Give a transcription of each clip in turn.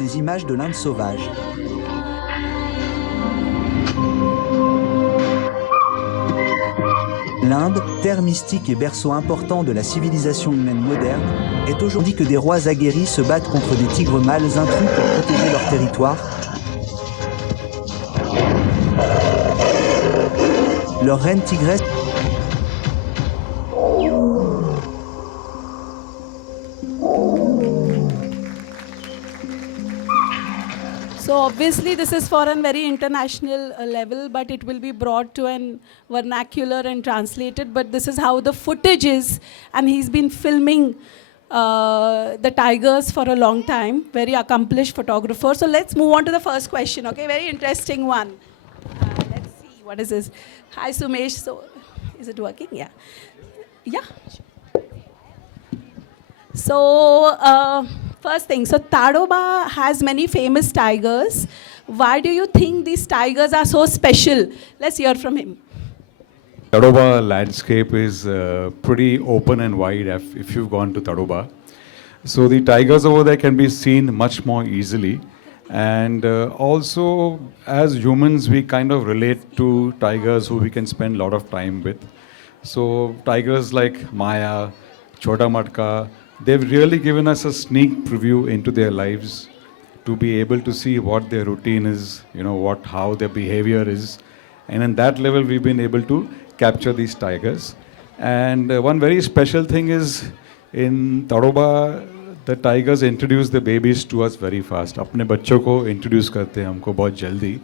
des images de l'Inde sauvage. L'Inde, terre mystique et berceau important de la civilisation humaine moderne, est aujourd'hui que des rois aguerris se battent contre des tigres mâles intrus pour protéger leur territoire. Leur reine tigresse So obviously this is for a very international level, but it will be brought to an vernacular and translated. But this is how the footage is, and he's been filming the tigers for a long time. Very accomplished photographer. So let's move on to the first question. Okay, very interesting one. Let's see, what is this? Hi Sumesh. So is it working? Yeah. Yeah. So first thing, so Tadoba has many famous tigers. Why do you think these tigers are so special? Let's hear from him. Tadoba landscape is pretty open and wide if you've gone to Tadoba. So the tigers over there can be seen much more easily. And also, as humans, we kind of relate to tigers who we can spend a lot of time with. So tigers like Maya, Chota Matka, they've really given us a sneak preview into their lives to be able to see what their routine is, how their behavior is. And in that level, we've been able to capture these tigers. And one very special thing is in Tadoba, the tigers introduce the babies to us very fast. अपने बच्चों को introduce करते हैं हमको बहुत जल्दी.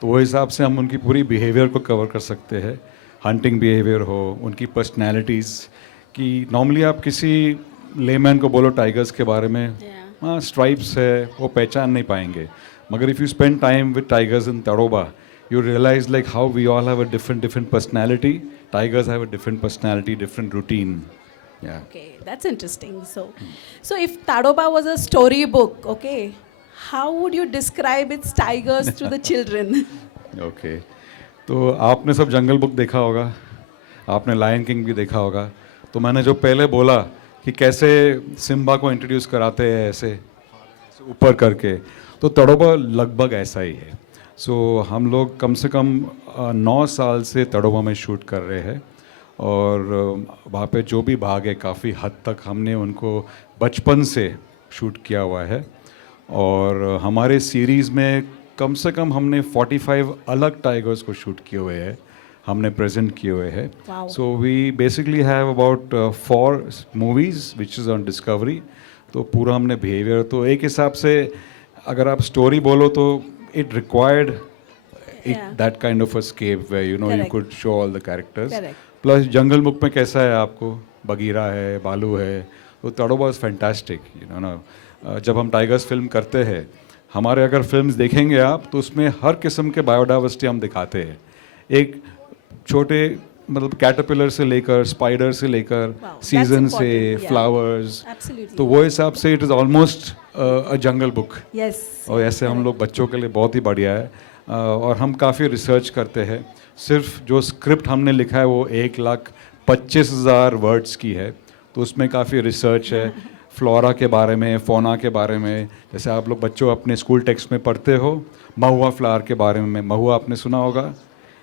तो वो हिसाब से हम उनकी पूरी behavior को cover कर सकते हैं. Hunting behavior हो, उनकी personalities, कि normally आप किसी लेमैन को बोलो टाइगर्स के बारे में, हाँ स्ट्राइप्स है, वो पहचान नहीं पाएंगे. मगर if you spend time with tigers in Tadoba, you realize like how we all have a different personality. Tigers have a different personality, different routine. Yeah. Okay, that's interesting. So if Tadoba was a storybook, okay, how would you describe its tigers to the children? Okay. तो आपने सब जंगल book देखा होगा, आपने lion king भी देखा होगा. तो मैंने जो पहले बोला कि कैसे सिम्बा को इंट्रोड्यूस कराते हैं ऐसे ऊपर करके, तो तड़ोबा लगभग ऐसा ही है. सो हम लोग कम से कम 9 साल से तड़ोबा में शूट कर रहे हैं. और वहाँ पे जो भी भाग है काफ़ी हद तक हमने उनको बचपन से शूट किया हुआ है. और हमारे सीरीज़ में कम से कम हमने 45 अलग टाइगर्स को शूट किए हुए हैं, हमने प्रेजेंट किए हुए हैं. So we basically have about 4 movies which is on Discovery. तो पूरा हमने बिहेवियर, तो एक हिसाब से अगर आप स्टोरी बोलो तो it required that kind of escape where you could show all the characters. Plus jungle book में कैसा है आपको, बगीरा है, बालू है, तो तड़ोबा is fantastic. जब हम टाइगर्स फिल्म करते हैं, हमारे अगर फिल्म्स देखेंगे आप तो उसमें हर किस्म के बायोडाइवर्सिटी हम दिखाते हैं. एक छोटे मतलब कैटरपिलर से लेकर स्पाइडर से लेकर सीजन से फ्लावर्स, तो वो हिसाब से it is almost a jungle book. और ऐसे हम लोग बच्चों के लिए बहुत ही बढ़िया है. और हम काफ़ी रिसर्च करते हैं. सिर्फ जो स्क्रिप्ट हमने लिखा है वो 1,25,000 वर्ड्स की है. तो उसमें काफ़ी रिसर्च है फ्लोरा के बारे में, फोना के बारे में. जैसे आप लोग बच्चों अपने स्कूल टेक्स्ट में पढ़ते हो महुआ फ्लावर के बारे में, महुआ आपने सुना होगा.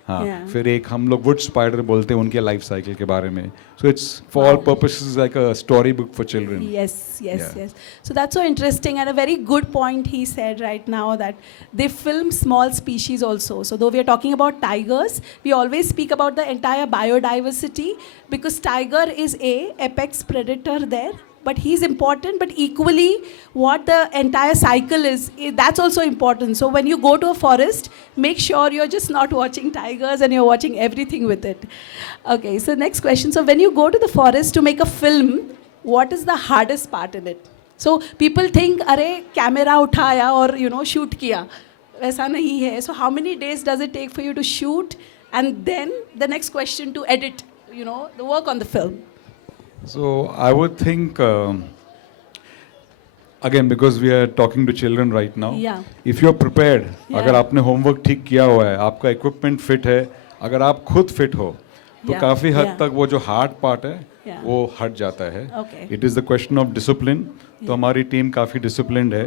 हाँ, फिर एक हम लोग वुड स्पाइडर बोलते हैं उनके लाइफ साइकिल के बारे में. So it's for all purposes like a story book for children. Yes. So that's so interesting, and a very good point he said right now, that they film small species also. So though we are talking about tigers, we always speak about the entire biodiversity, because tiger is a apex predator there, but he's important, but equally what the entire cycle is, that's also important. So when you go to a forest, make sure you're just not watching tigers and you're watching everything with it. Okay, so next question. So when you go to the forest to make a film, what is the hardest part in it? So people think, अरे camera उठाया और shoot किया, वैसा नहीं है. So how many days does it take for you to shoot, and then the next question to edit, the work on the film? So I would think, again, because we are talking to children right now, if you're prepared, अगर आपने homework ठीक किया हुआ है, आपका equipment fit है, अगर आप खुद फिट हो, तो काफ़ी हद तक वो जो हार्ड पार्ट है वो हट जाता है. It is the question of discipline. तो हमारी टीम काफ़ी डिसिप्लिन्ड है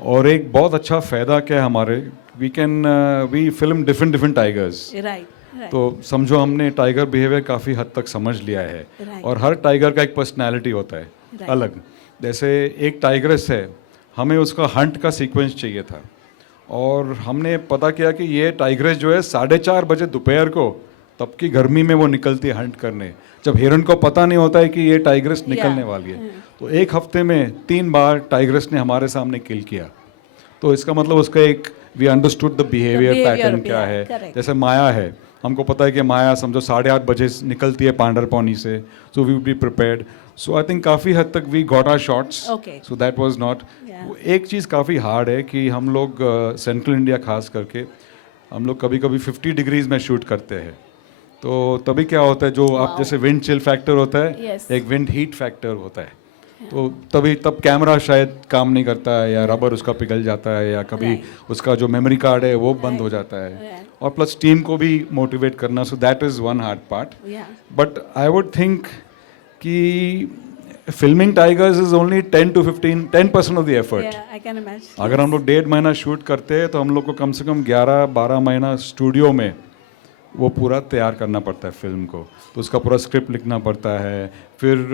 और एक बहुत अच्छा फ़ायदा क्या है हमारे, we film different tigers. Right. Right. तो समझो हमने टाइगर बिहेवियर काफ़ी हद तक समझ लिया है। Right. और हर टाइगर का एक पर्सनैलिटी होता है Right. अलग। जैसे एक टाइग्रेस है, हमें उसका हंट का सीक्वेंस चाहिए था, और हमने पता किया कि ये टाइग्रेस जो है 4:30 बजे दोपहर को, तब की गर्मी में वो निकलती है हंट करने, जब हिरन को पता नहीं होता है कि ये टाइग्रेस निकलने वाली है। तो एक हफ्ते में 3 बार टाइग्रेस ने हमारे सामने किल किया। तो इसका मतलब उसका एक we understood the behavior behavior pattern भी क्या है, है। correct. जैसे माया है, हमको पता है कि माया समझो 8:30 बजे निकलती है पांडरपौनी से, so we would be prepared. So I think काफ़ी हद तक we got our shots, Okay. So that was not. एक चीज़ काफ़ी हार्ड है कि हम लोग सेंट्रल इंडिया खास करके हम लोग कभी कभी 50 डिग्रीज में शूट करते हैं। तो तभी क्या होता है, जो आप जैसे विंड चिल फैक्टर होता है, Yes. एक विंड हीट फैक्टर होता है। तो तब कैमरा शायद काम नहीं करता है, या रबर उसका पिघल जाता है, या कभी उसका जो मेमोरी कार्ड है वो बंद हो जाता है। और प्लस टीम को भी मोटिवेट करना, so that is one hard part. Yeah. But I would think कि filming tigers is only 10% of the effort. Yeah, I can imagine. अगर हम लोग 1.5 महीना शूट करते हैं तो हम लोग को कम से कम 11-12 महीना स्टूडियो में वो पूरा तैयार करना पड़ता है फिल्म को। तो उसका पूरा स्क्रिप्ट लिखना पड़ता है। फिर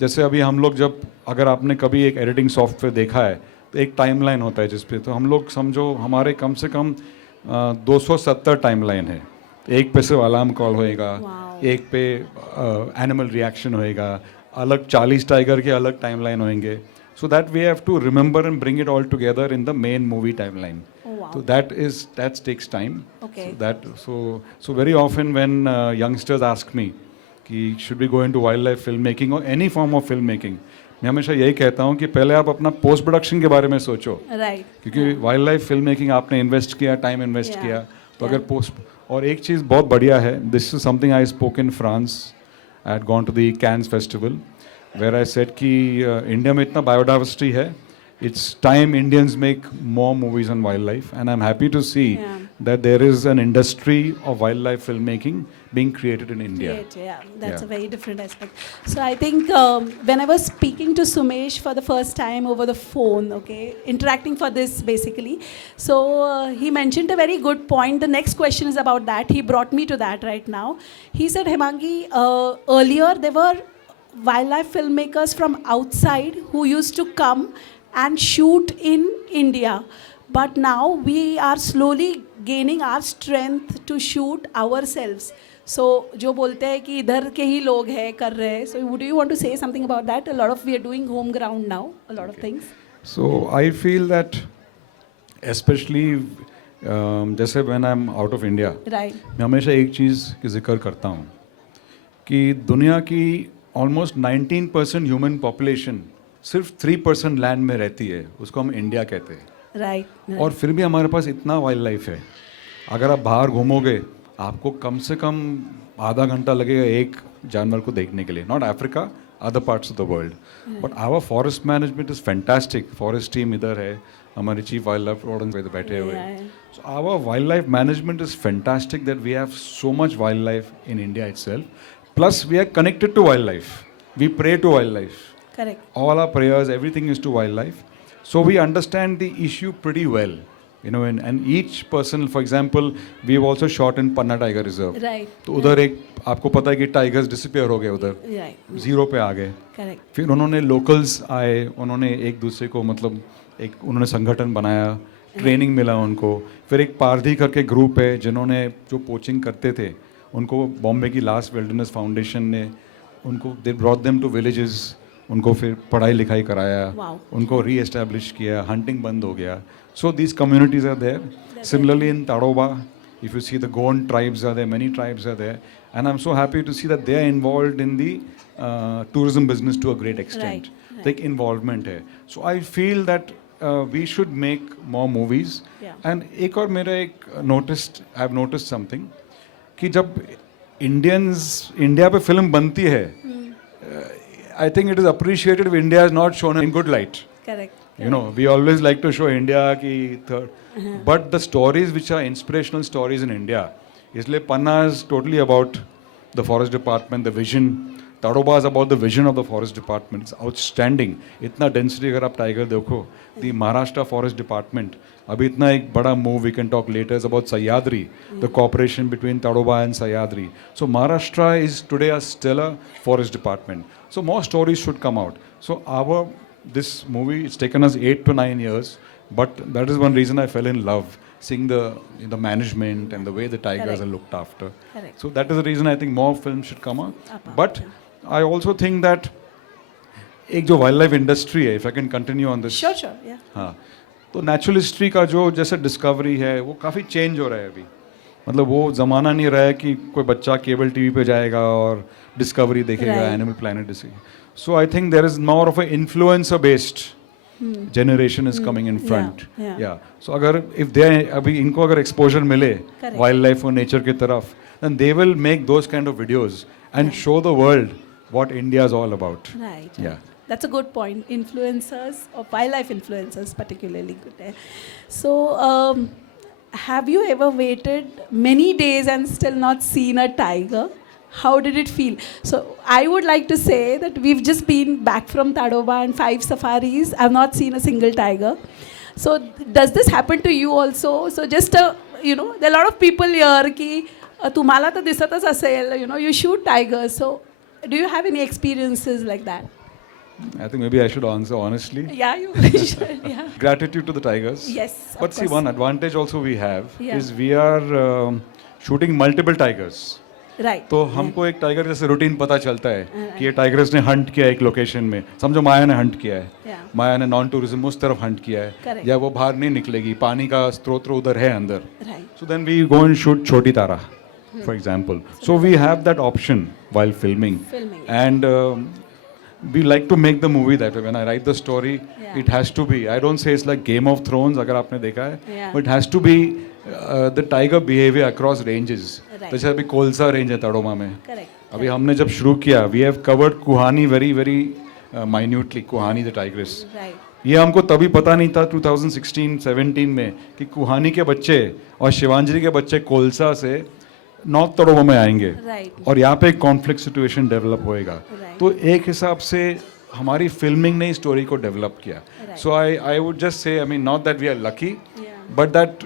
जैसे अभी हम लोग जब, अगर आपने कभी एक एडिटिंग सॉफ्टवेयर देखा है, तो एक टाइमलाइन होता है जिसपे, तो हम लोग समझो हमारे कम से कम 270 टाइमलाइन है। एक पे सिर्फ अलार्म कॉल होएगा, एक पे एनिमल रिएक्शन होएगा, अलग 40 टाइगर के अलग टाइमलाइन होंगे। So that we have to remember and bring it all together in the main movie timeline. So that takes time. Okay. So very often when youngsters ask me कि should we go into wildlife filmmaking or any form of filmmaking, मैं हमेशा यही कहता हूँ कि पहले आप अपना पोस्ट प्रोडक्शन के बारे में सोचो। Right. क्योंकि वाइल्ड लाइफ फिल्म मेकिंग आपने इन्वेस्ट किया, टाइम इन्वेस्ट Yeah. किया, तो अगर पोस्ट, और एक चीज़ बहुत बढ़िया है, this is something I spoke in France, I had gone to the Cannes festival where I said कि इंडिया में इतना बायोडाइवर्सिटी है, it's time Indians make more movies on wildlife, and I'm happy to see that there is an industry of wildlife filmmaking being created in India. That's a very different aspect. So I think when I was speaking to Sumesh for the first time over the phone, okay, interacting for this basically, so he mentioned a very good point. The next question is about that. He brought me to that right now. He said, Hemangi, earlier there were wildlife filmmakers from outside who used to come and shoot in India, but now we are slowly gaining our strength to shoot ourselves. So जो बोलते हैं कि इधर के ही लोग हैं कर रहे हैं, so would you want to say something about that? A lot of we are doing home ground now, a lot of things. So I feel that especially जैसे when I'm out of India, Right. मैं हमेशा एक चीज़ की जिक्र करता हूँ कि दुनिया की ऑलमोस्ट 19% ह्यूमन पॉपुलेशन सिर्फ 3% लैंड में रहती है, उसको हम इंडिया कहते हैं। Right. और फिर भी हमारे पास इतना वाइल्ड लाइफ है। अगर आप बाहर घूमोगे, आपको कम से कम आधा घंटा लगेगा एक जानवर को देखने के लिए। Not Africa, other parts of the world, but our forest management is fantastic. Forest team इधर है, हमारे चीफ वाइल्ड लाइफ वार्डन बैठे हुए। So our wildlife management is fantastic that we have so much wildlife in India itself, plus we are connected to wildlife, we pray to wildlife. Correct. All our prayers, everything is to wildlife. So we understand the issue pretty well, you know, and each person, for example, we've also shot in Panna Tiger Reserve. Right. तो उधर एक आपको पता है कि tigers disappear हो गए उधर, Right. 0 पे आ गए। Correct. फिर उन्होंने लोकल्स आए, उन्होंने एक दूसरे को मतलब एक उन्होंने संगठन बनाया, ट्रेनिंग मिला उनको। फिर एक पारधी करके ग्रुप है जिन्होंने जो पोचिंग करते थे, उनको बॉम्बे की लास्ट विल्डरनेस फाउंडेशन ने उनको they brought them to villages, उनको फिर पढ़ाई लिखाई कराया, उनको री एस्टैब्लिश किया, हंटिंग बंद हो गया। So these communities are there. Similarly in Tadoba, if you see the Goan tribes are there, many tribes are there, and I'm so happy to see that they are involved in the tourism business to a great extent. Right. Like involvement है। So I feel that we should make more movies. And एक और मेरा एक I've noticed something कि जब India पे film बनती है, I think it is appreciated if India is not shown in good light. Correct. You know, we always like to show India ki third, but the stories which are inspirational stories in India, इसलिए Panna is totally about the forest department, the vision. Tadoba is about the vision of the forest department. It's outstanding. इतना density अगर आप tiger देखो, the Maharashtra Forest Department, अभी इतना एक बड़ा move we can talk later is about Sahyadri, the cooperation between Tadoba and Sahyadri. So Maharashtra is today a stellar forest department. So more stories should come out. So this movie, it's taken us 8 to 9 years, but that is one reason I fell in love, seeing the management and the way the tigers Correct. are looked after. Correct. So that is the reason I think more films should come out. But I also think that एक जो wild life industry है, if I can continue on this, Sure, yeah. हाँ, तो natural history का जो जैसे discovery है वो काफ़ी चेंज हो रहा है अभी. मतलब वो ज़माना नहीं रहा है कि कोई बच्चा केबल टीवी पे जाएगा और डिस्कवरी देखेगा, Right. एनिमल प्लैनेट देखेगा. So I think there is more of a influencer based generation is coming in front. yeah. या सो अगर इफ दे अभी इनको अगर एक्सपोजर मिले Correct. वाइल्ड लाइफ और नेचर की तरफ, then they will make those kind of videos and show the world what India is all about. Right. Yeah. That's a good point. Influencers, or wildlife influencers particularly good. So, have you ever waited many days and still not seen a tiger? How did it feel? So, I would like to say that we've just been back from Tadoba and 5 safaris. I've not seen a single tiger. So, does this happen to you also? So, just, there are a lot of people here ki, तुम्हाला तर दिसतच असेल, you shoot tigers. So, do you have any experiences like that? I think maybe I should answer honestly. Yeah, you should. Yeah. Gratitude to the tigers. Yes. But see, one advantage also we have Yeah. is we are shooting multiple tigers. Right. तो हमको एक tiger जैसे routine पता चलता है कि ये tigers ने हंट किया एक लोकेशन में. समझो माया ने हंट किया है, Yeah. माया ने नॉन टूरिज्म उस तरफ हंट किया है, Correct. या वो बाहर नहीं निकलेगी, पानी का स्रोत उधर है अंदर. Right. So then we go and shoot Choti Tara, for example. So we have that option while filming. And we like to make the movie that way. When I write the story, Yeah. it has to be. I don't say it's like Game of Thrones, अगर आपने देखा है, Yeah. but it has to be the tiger behavior across ranges. Right. जैसे अभी कोलसा range है तड़ोमा में. Correct. अभी हमने जब शुरू किया, we have covered कुहानी very very minutely, कुहानी the tigress. Right. ये हमको तभी पता नहीं था 2016-17 में कि कुहानी के बच्चे और शिवांजलि के बच्चे कोलसा से नॉर्थ तड़ोबा में आएंगे. Right. और यहाँ पे एक कॉन्फ्लिक्ट सिचुएशन डेवलप होएगा. Right. तो एक हिसाब से हमारी फिल्मिंग ने स्टोरी को डेवलप किया. Right. So I would just say, I mean not that we are lucky, Yeah. But that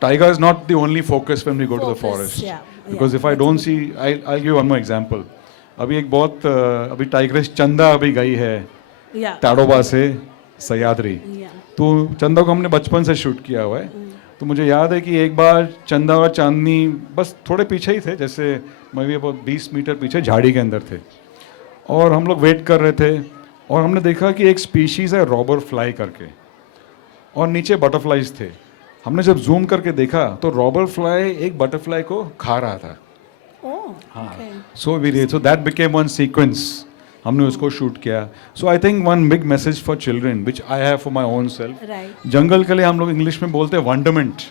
tiger is not the only focus when we go to the Focus, forest. yeah, because yeah, if I don't see, I give one more example. अभी एक बहुत अभी tigress चंदा अभी गई है Yeah. Tadoba से Sahyadri. Yeah. तो चंदा को हमने बचपन से शूट किया हुआ है. तो मुझे याद है कि एक बार चंदा और चांदनी बस थोड़े पीछे ही थे, जैसे मैं भी about 20 मीटर पीछे झाड़ी के अंदर थे, और हम लोग वेट कर रहे थे, और हमने देखा कि एक स्पीशीज़ है रॉबर फ्लाई करके, और नीचे बटरफ्लाइज थे. हमने जब जूम करके देखा तो रॉबर फ्लाई एक बटरफ्लाई को खा रहा था. Oh. हाँ. Okay. So that became one sequence. हमने उसको शूट किया. So I think one big message for children which I have for my own self. Right. जंगल के लिए हम लोग इंग्लिश में बोलते हैं वंडरमेंट.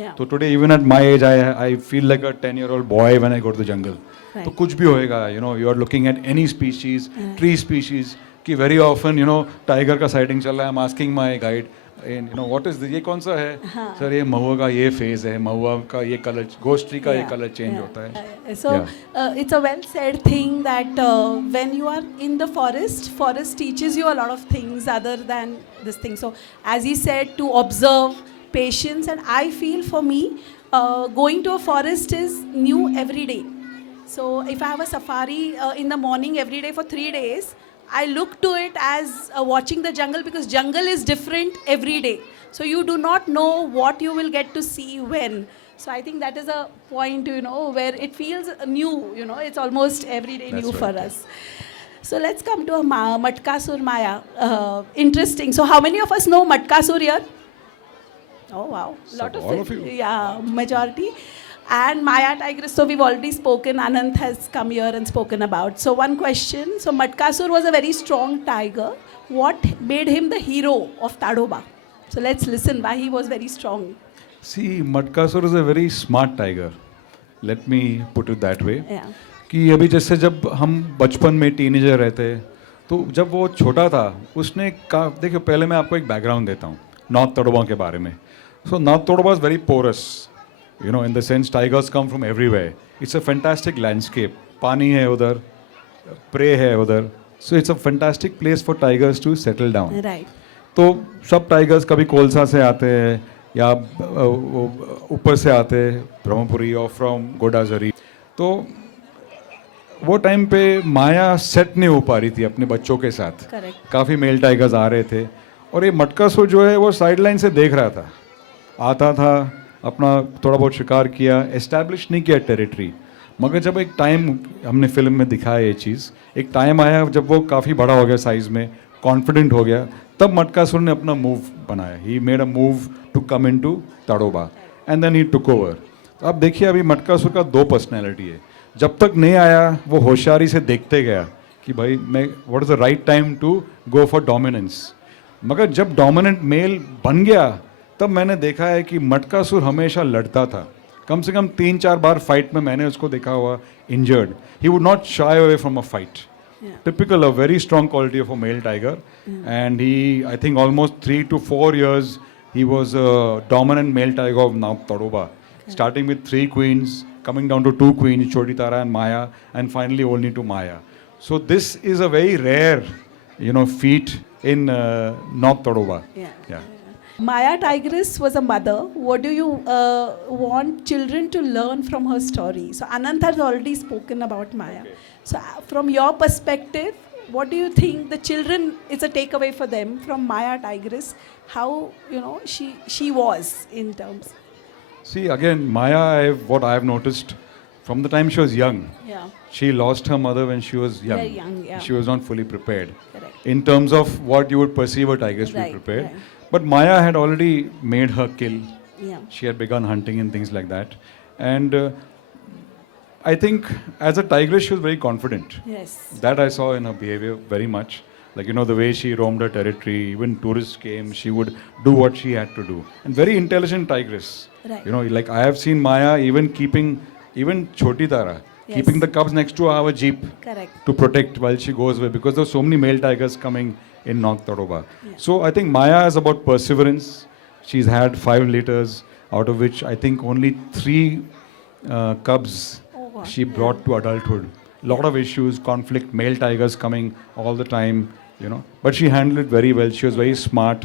Yeah. तो today even at my age I feel like a 10-year-old boy when I go to the jungle. Right. तो कुछ भी होएगा, you are looking at any species, tree species की वेरी ऑफन टाइगर का sighting चल रहा है. I am asking my guide, what is ये कौन सा है? सर ये महुआ का ये फेज है, महुआ का ये कलर, गोस्ट ट्री का ये Yeah, कलर चेंज yeah, होता है. So it's a well said thing that when you are in the forest teaches you a lot of things other than this thing. So as he said, to observe, patience, and I feel for me going to a forest is new every day. So if I have a safari in the morning every day for 3 days, I look to it as watching the jungle, because jungle is different every day. So you do not know what you will get to see when. So I think that is a point, where it feels new, it's almost every day That's new right, for yeah. us. So let's come to Matkasur Maya. Interesting. So how many of us know Matkasur here? Oh wow, lot of all of you. Yeah, majority. And Maya Tigers, so we've already spoken. Anant has come here and spoken about. So one question. So Matkasur was a very strong tiger. What made him the hero of Tadoba? So let's listen why he was very strong. See, Matkasur is a very smart tiger. Let me put it that way. Yeah. कि अभी जैसे जब हम बचपन में teenager रहते, तो जब वो छोटा था उसने देखिए, पहले मैं आपको एक बैकग्राउंड देता हूँ नॉर्थ तड़ोबा के बारे में. So north Tadoba is very porous, in the sense tigers come from everywhere. It's a fantastic landscape. पानी है उधर, प्रे है उधर. So it's a fantastic place for tigers to settle down. Right. तो सब टाइगर्स कभी कोलसा से आते हैं या ऊपर से आते हैं ब्रह्मपुरी और फ्रॉम गोडाजरी. तो वो टाइम पे माया सेट नहीं हो पा रही थी अपने बच्चों के साथ. Correct. काफ़ी मेल टाइगर्स आ रहे थे और ये मटकासुर जो है वो साइड लाइन से देख रहा था. आता था अपना थोड़ा बहुत शिकार किया, एस्टैब्लिश नहीं किया टेरिटरी. मगर जब एक टाइम हमने फिल्म में दिखाया ये चीज़, एक टाइम आया जब वो काफ़ी बड़ा हो गया साइज़ में, कॉन्फिडेंट हो गया, तब मटकासुर ने अपना मूव बनाया. He made a move to come in to Tadoba and then he took over. अब देखिए अभी मटकासुर का दो पर्सनैलिटी है. जब तक नहीं आया वो होशियारी से देखते गया कि भाई मैं what is the right time to go for dominance. मगर जब डोमिनेंट मेल बन गया तब मैंने देखा है कि मटकासुर हमेशा लड़ता था. कम से कम 3-4 बार फाइट में मैंने उसको देखा हुआ injured. He would not shy away from a fight. Typical, a very strong quality of a male tiger. And he, I think almost 3 to 4 years, he was a dominant male tiger of now Tadoba. Starting with 3 queens, coming down to 2 queens, Choti Tara and Maya, and finally only to Maya. So this is a very rare, feat in North Tadoba. Yeah. Maya Tigress was a mother. What do you want children to learn from her story? So Anant has already spoken about Maya. Okay. So from your perspective, what do you think the children is a takeaway for them from Maya Tigress? How she was in terms. See again, Maya, what I have noticed from the time she was young. Yeah. She lost her mother when she was young. Very young. Yeah. She was not fully prepared. Correct. In terms of what you would perceive a tigress to be prepared. Right. But Maya had already made her kill. Yeah. She had begun hunting and things like that. And I think as a tigress, she was very confident. Yes. That I saw in her behavior very much. Like, the way she roamed her territory, even tourists came, she would do what she had to do. And very intelligent tigress. Right. Like I have seen Maya even Choti Tara, keeping the cubs next to our jeep. Correct. To protect while she goes away, because there were so many male tigers coming in North Tadoba. Yeah. So I think Maya is about perseverance. She's had 5 litters, out of which I think only 3 cubs she brought to adulthood. Lot of issues, conflict, male tigers coming all the time, But she handled it very well. She was very smart.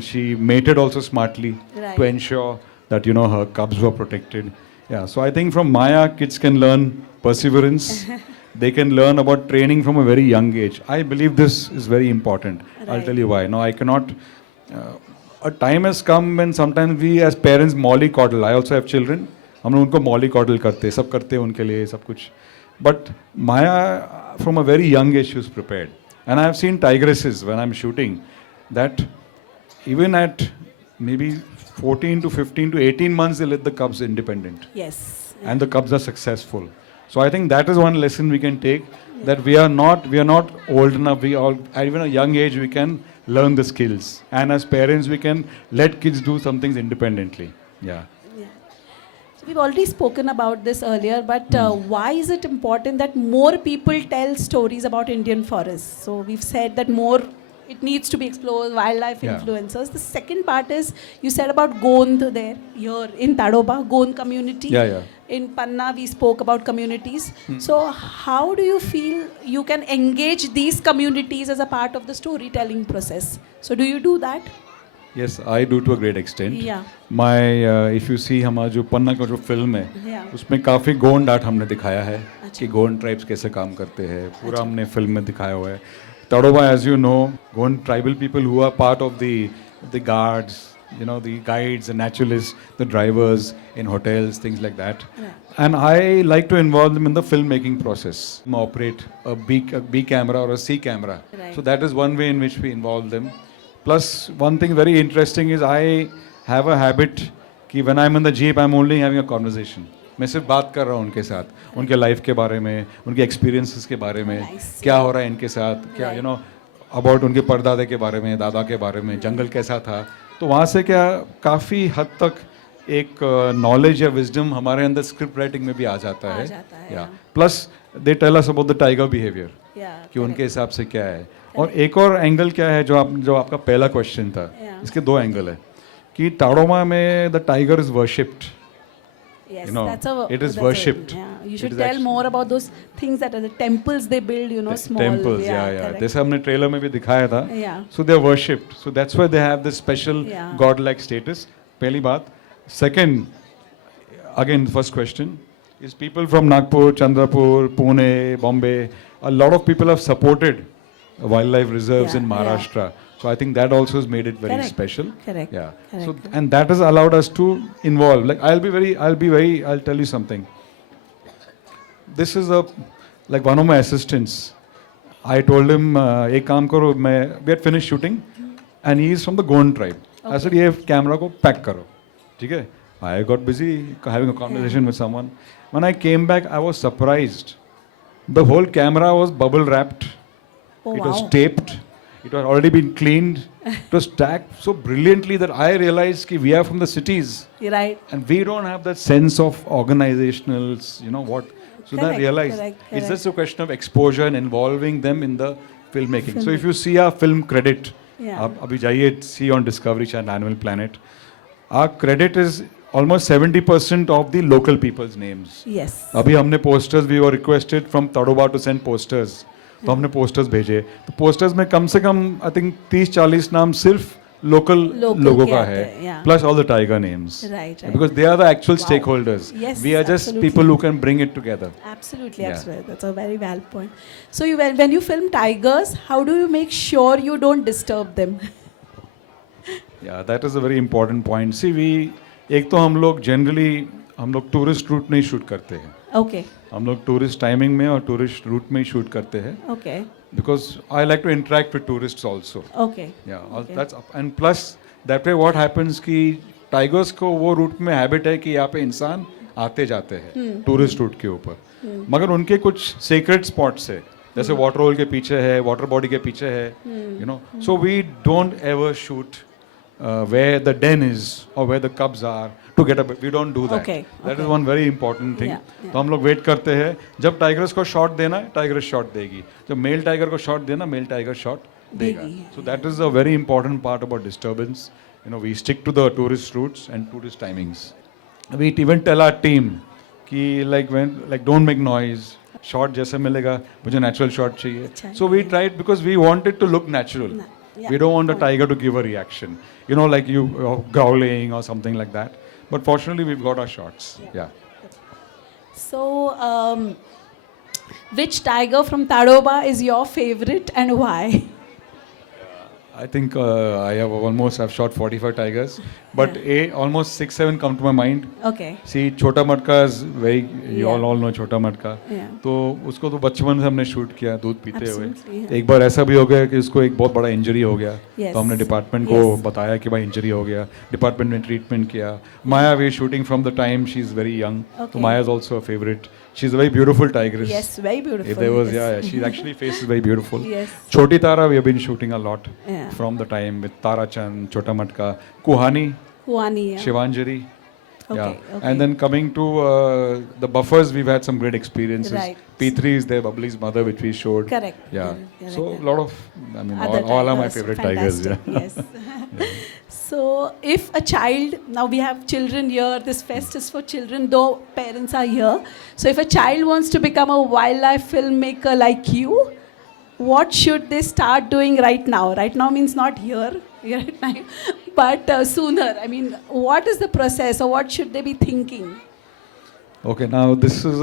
She mated also smartly to ensure that, her cubs were protected. Yeah, so I think from Maya, kids can learn perseverance. They can learn about training from a very young age. I believe this is very important. Right. I'll tell you why. No, I cannot... a time has come when sometimes we as parents mollycoddle. I also have children. हम लोग उनको mollycoddle करते हैं, सब करते हैं उनके लिए, सब कुछ. But Maya, from a very young age, she was prepared. And I have seen tigresses when I'm shooting that even at maybe 14 to 15 to 18 months, they let the cubs independent. Yes. And the cubs are successful. So I think that is one lesson we can take, that we are not old enough. We all, at even a young age, we can learn the skills. And as parents, we can let kids do some things independently. Yeah. So we've already spoken about this earlier, but why is it important that more people tell stories about Indian forests? So we've said that more it needs to be explored, wildlife influencers. The second part is, you said about Gond there, here in Tadoba, Gond community. Yeah. In Panna, we spoke about communities. So how do you feel you can engage these communities as a part of the storytelling process? So do you do that? Yes, I do to a great extent. Yeah. My, if you see हमारा जो पन्ना का जो film है, उसमें काफ़ी Gond art हमने दिखाया है कि गोंड ट्राइब्स कैसे काम करते हैं, पूरा हमने फिल्म में दिखाया हुआ है. Tadoba, as you know, Gond tribal people who are part of the guards, the guides, the naturalists, the drivers in hotels, things like that. Yeah. And I like to involve them in the filmmaking process. Operate a B camera or a C camera. Right. So that is one way in which we involve them. Plus, one thing very interesting is I have a habit कि when I'm in the jeep, I'm only having a conversation. मैं सिर्फ बात कर रहा हूँ उनके साथ, उनके लाइफ के बारे में, उनके एक्सपीरियंसेस के बारे में, क्या हो रहा है इनके साथ, क्या अबाउट उनके परदादे के बारे में, दादा के बारे में, जंगल कैसा था. तो वहाँ से क्या काफ़ी हद तक एक नॉलेज या विजडम हमारे अंदर स्क्रिप्ट राइटिंग में भी आ जाता है. या plus they tell us about the tiger behavior कि उनके हिसाब से क्या है. और एक और एंगल क्या है जो आपका पहला क्वेश्चन था, इसके 2 एंगल है कि ताड़ोमा में the tiger is worshipped. Yes, you know, that's a. it is that's worshipped. Yeah, you It should is tell actu- more about those things that are the temples they build. You know, small. temples, yeah. correct. जैसे हमने trailer में भी दिखाया था. Yeah. So they are worshipped. So that's why they have this special Yeah. god-like status. पहली बात. Second, again, first question is people from Nagpur, Chandrapur, Pune, Bombay. A lot of people have supported wildlife reserves Yeah, in yeah. Maharashtra. So I think that also has made it very Correct, special. correct, Yeah. correct, So correct. and that has allowed us to involve. Like I'll tell you something. This is like one of my assistants. I told him, "एक काम करो, we had finished shooting, and he is from the Gond tribe. I said, ये camera को pack करो, ठीक है? I got busy having a conversation with someone. When I came back, I was surprised. The whole camera was bubble wrapped. Oh, It wow. was taped. It had already been cleaned. It was stacked so brilliantly that I realized that we are from the cities. You're right. And we don't have that sense of organizational, you know what. So then I Correct, realized correct, it's correct. just a question of exposure and involving them in the filmmaking. So if Filmmaking. you see our film credit, Yeah. abhi jaiye, see on Discovery Channel, Animal Planet, our credit is almost 70% of the local people's names. Yes. अभी हमने posters, we were requested from Tadoba to send posters. तो हमने posters भेजे. तो posters में कम से कम I think 30-40 नाम सिर्फ local लोगों के का आते है. हैं, yeah. Plus all the tiger names. Right, right. Because they are the actual Wow. stakeholders. Yes, We are just absolutely. people who can bring it together. Absolutely, Yeah. absolutely. That's a very valid point. So when you film tigers, how do you make sure you don't disturb them? Yeah, that is a very important point. See, एक तो हम लोग generally हम लोग tourist route में ही shoot करते हैं. Okay, हम लोग tourist timing में और tourist route में ही shoot करते हैं. okay, Because I like to interact with tourists also. okay. Yeah, Okay. that's and plus that way what happens कि tigers को वो route में habit है कि यहाँ पे इंसान आते जाते हैं tourist route के ऊपर. मगर उनके कुछ sacred spots है. जैसे water hole के पीछे है, water body के पीछे है, you know. So we don't ever shoot where the den is or where the cubs are to get a. We don't do that. Okay, That is okay. one very important thing. Yeah, yeah. तो हम लोग wait करते हैं जब tigers को shot देना है tigers shot देगी जब मेल टाइगर को शॉट देना मेल टाइगर शॉट देगा देगी. So that is a very important part about disturbance you know we stick to the tourist routes and tourist timings we even tell our team कि like don't make noise shot जैसे मिलेगा मुझे natural shot चाहिए अच्छा, so we tried because we want it to look natural yeah. we don't want a tiger to give a reaction you know like you growling or something like that but fortunately we've got our shots yeah. So, which tiger from Tadoba is your favorite and why? I think I've shot 45 tigers, but almost 6-7 come to my mind. Okay. See, Chota Matka is very, you Yeah. all know Chota Matka. Yeah. तो उसको तो बचपन से हमने shoot किया दूध पीते हुए. Absolutely, yeah. एक बार ऐसा भी हो गया कि उसको एक बहुत बड़ा इंजरी हो गया. Yes. तो हमने डिपार्टमेंट को Yes. बताया कि भाई इंजरी हो गया. डिपार्टमेंट ने ट्रीटमेंट किया. Maya we shooting from the time she is very young. तो Okay. Maya is also a favourite. She is a very beautiful tigress. Yes, very beautiful. If there was, yes. yeah, she actually face is very beautiful. Yes. Choti Tara, we have been shooting a lot Yeah. from the time with Tara Chand, Chota Matka, Kuhani, Huani, yeah. Shivanjari. Okay, Yeah. okay. And then coming to the buffers, we've had some great experiences. Right. P3 is there, Bubbly's mother, which we showed. Correct. Yeah. Correct, So correct. a lot of, I mean, Other all are my tigers, favorite tigers. fantastic, Yeah. Yes. So, if a child, now we have children here, this fest is for children, though parents are here. So, if a child wants to become a wildlife filmmaker like you, what should they start doing right now? Right now means not here, right now, but sooner. I mean, what is the process or what should they be thinking? Okay, now this is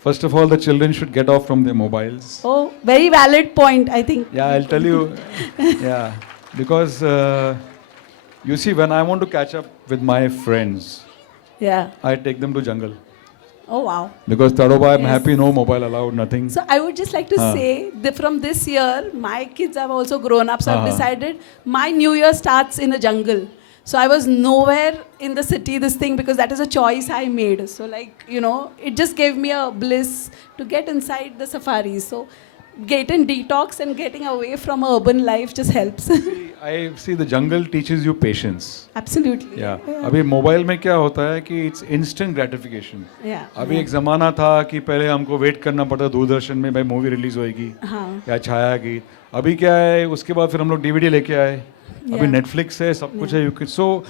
first of all, the children should get off from their mobiles. Oh, very valid point, I think. Yeah, I'll tell you. Yeah, because you see, when I want to catch up with my friends, Yeah. I take them to jungle. Oh, wow. Because Tadoba, I'm Yes. happy, no mobile allowed, nothing. So I would just like to say that from this year, my kids have also grown up. So I've decided my New Year starts in a jungle. So I was nowhere in the city, this thing, because that is a choice I made. So like, you know, it just gave me a bliss to get inside the safaris. So getting detox and getting away from urban life just helps. I see the jungle teaches you patience. Absolutely. Yeah. अभी mobile में क्या होता है कि it's instant gratification. Yeah. अभी एक ज़माना था कि पहले हमको वेट करना पड़ता दूरदर्शन में भाई मूवी रिलीज होएगी या छाया गीत. अभी क्या है उसके बाद फिर हम लोग डीवीडी लेके आए. अभी नेटफ्लिक्स है सब कुछ है. You can so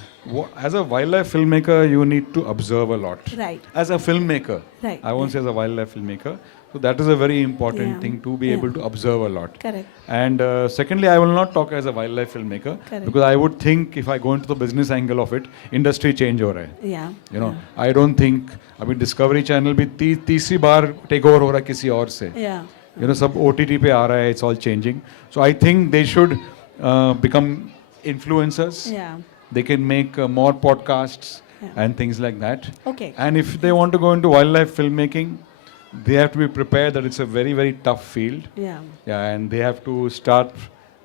as a wildlife filmmaker you need to observe a lot. Right. As a filmmaker. Right. I won't say as a wildlife filmmaker. So that is a very important thing to be able to observe a lot. Correct. And secondly, I will not talk as a wildlife filmmaker. Correct. Because I would think if I go into the business angle of it, industry change हो रहा है. Yeah. You know, I don't think अभी Discovery Channel भी तीसरी बार take over हो रहा है किसी और से. Yeah. You know, सब OTT पे आ रहा है. It's all changing. So I think they should become influencers. Yeah. They can make more podcasts and things like that. Okay. And if they want to go into wildlife filmmaking, they have to be prepared that it's a very, very tough field. Yeah. Yeah, and they have to start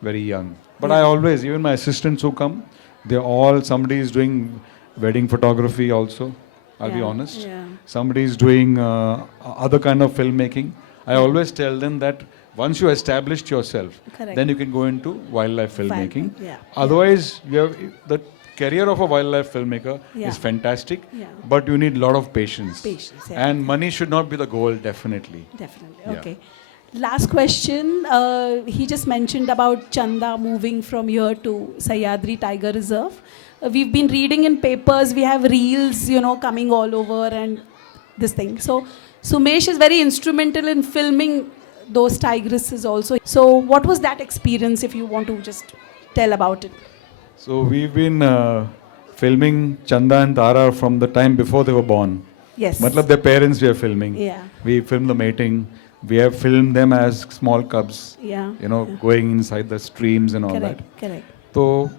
very young. But I always, even my assistants who come, they're all, somebody is doing wedding photography also, I'll be honest. Yeah. Somebody is doing other kind of filmmaking. I always tell them that once you established yourself, Correct. then you can go into wildlife filmmaking. Yeah. Otherwise, you have the career of a wildlife filmmaker is fantastic, but you need a lot of patience. And money should not be the goal, definitely. Definitely. Okay. Last question. He just mentioned about Chanda moving from here to Sahyadri Tiger Reserve. We've been reading in papers, we have reels, you know, coming all over and this thing. So Sumesh is very instrumental in filming those tigresses also. So what was that experience, if you want to just tell about it? So we've been filming Chanda and Tara from the time before they were born. Yes. Matlab their parents we are filming. Yeah. We filmed the mating. We have filmed them as small cubs. Yeah. You know, going inside the streams and all Correct. that. Correct. So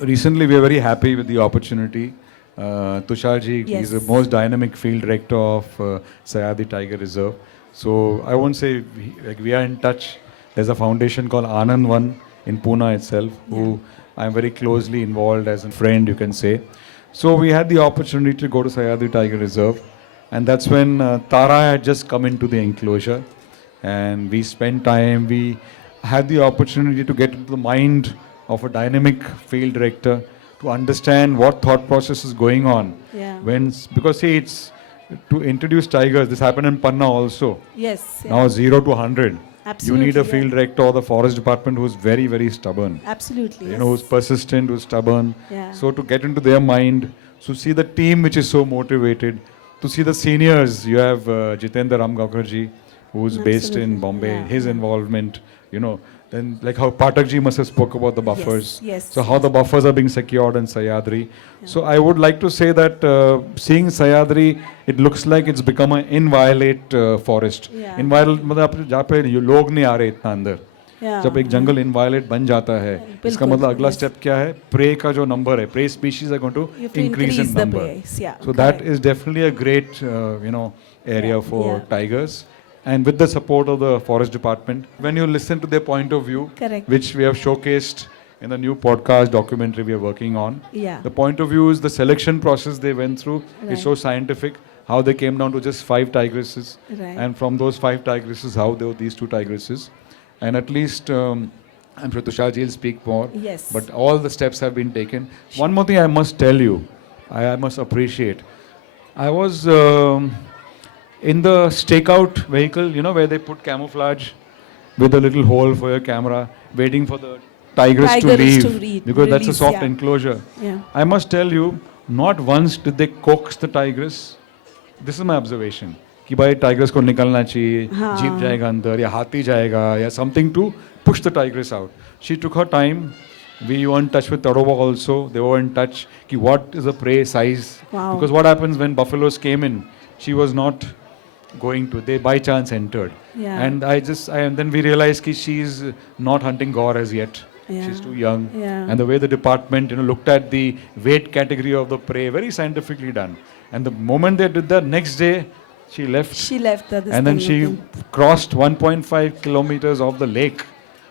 recently we are very happy with the opportunity. Tusharji is the most dynamic field director of Sahyadri Tiger Reserve. So I won't say we are in touch. There's a foundation called Anand One in Pune itself, who I'm very closely involved as a friend, you can say. So we had the opportunity to go to Sahyadri Tiger Reserve, and that's when Tara had just come into the enclosure, and we spent time. We had the opportunity to get into the mind of a dynamic field director, to understand what thought process is going on. Yeah. Because see, it's to introduce tigers. This happened in Panna also. Yes. Now 0 to 100. Absolutely. You need a field director or the forest department who's very, very stubborn. Absolutely. You know, who's persistent, who's stubborn. Yeah. So to get into their mind, to see the team which is so motivated, to see the seniors, you have Jitendra Ramgaukarji, who's based in Bombay, his involvement, you know. Then like how Patakji must have spoke about the buffers. Yes. So how the buffers are being secured in Sahyadri. So I would like to say that seeing Sahyadri, it looks like it's become an inviolate forest. Inviolate मतलब जहाँ पे लोग नहीं आ रहे इतना अंदर. जब एक जंगल inviolate बन जाता है, इसका मतलब अगला step क्या है? Prey का जो number है, prey species are going to increase in number. So that is definitely a great area for tigers. And with the support of the forest department, when you listen to their point of view, which we have showcased in the new podcast documentary we are working on, the point of view is the selection process they went through is so scientific, how they came down to just 5 tigresses, and from those 5 tigresses, how there were these 2 tigresses. And at least, I'm sure Tusharji will speak more, but all the steps have been taken. One more thing I must tell you, I must appreciate. I was in the stakeout vehicle, you know, where they put camouflage with a little hole for your camera, waiting for the tigers to leave, because that's a soft enclosure. I must tell you, not once did they coax the tigress. This is my observation. कि भाई tigers को निकलना चाहिए, jeep जाएगा अंदर या हाथी जाएगा या something to push the tigress out. She took her time. We were in touch with Tadoba also. They were in touch. Ki what is the prey size? Because what happens when buffaloes came in, she was not going to. They by chance entered. And then we realized ki she's not hunting gore as yet. She's too young. And the way the department looked at the weight category of the prey, very scientifically done. And the moment they did that, next day she left. And then she crossed 1.5 kilometers of the lake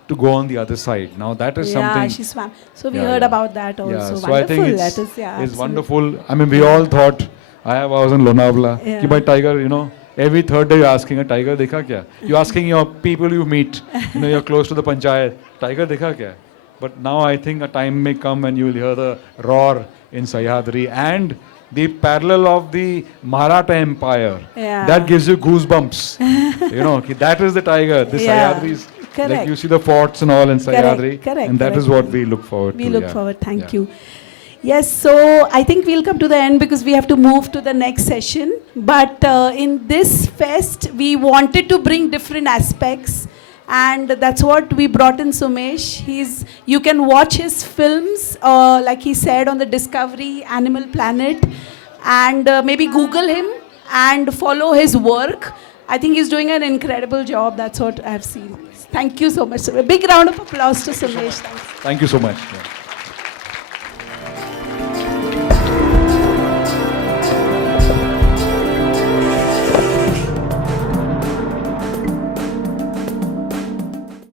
to go on the other side. Now that is something. Yeah, she swam. So we heard about that also. Yeah, so wonderful. I think That is, it's wonderful. I mean, we all thought, I was in Lonavala, कि भाई tiger, Every third day you're asking a tiger dekha kya? You're asking your people you meet, you're close to the panchayat, tiger dekha kya? But now I think a time may come when you will hear the roar in Sahyadri and the parallel of the Maratha Empire. Yeah. That gives you goosebumps. Ki that is the tiger. The Sahyadri is like Correct. you see the forts and all in Sahyadri. Correct. And that is what we look forward to. We look forward. Thank you. Yes, so I think we'll come to the end because we have to move to the next session. But in this fest, we wanted to bring different aspects. And that's what we brought in Sumesh. You can watch his films, like he said, on the Discovery Animal Planet. And maybe Google him and follow his work. I think he's doing an incredible job. That's what I've seen. Thank you so much. A big round of applause to Sumesh. Thank you so much. Yeah.